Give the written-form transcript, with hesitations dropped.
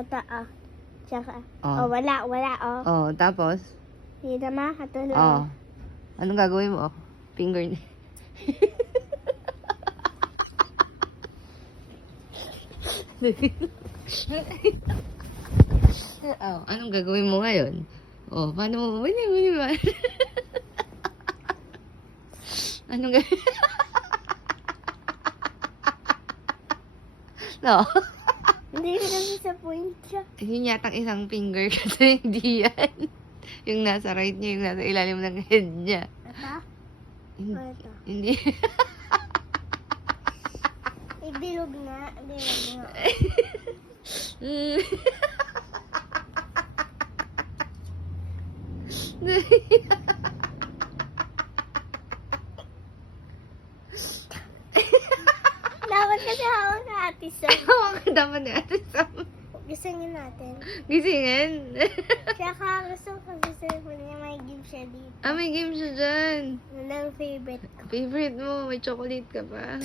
Ito, oh. Tsaka, Oh. wala, oh. Oh, tapos? Hindi naman, ito lang. Oh. Anong gagawin mo? Finger ni... Oh, anong gagawin mo ngayon? Oh, paano mo? Wini ba? Anong gagawin? No. Hindi ko naman sa point siya. Yun yatang isang finger kasi hindi yan. Yung nasa right niya, yung nasa ilalim ng head niya. Ito? Hindi. O, ito. Hindi. Ibilog nga. Bilog nga. Dapat kasi hawak na Ate Sam. Dapat na ito sa Gisingin natin. gisingin. Tsaka gusto ko sa cellphone niya may game siya dito. Ah, may game siya dyan. Yun ang favorite ko. Favorite mo, may chocolate ka pa.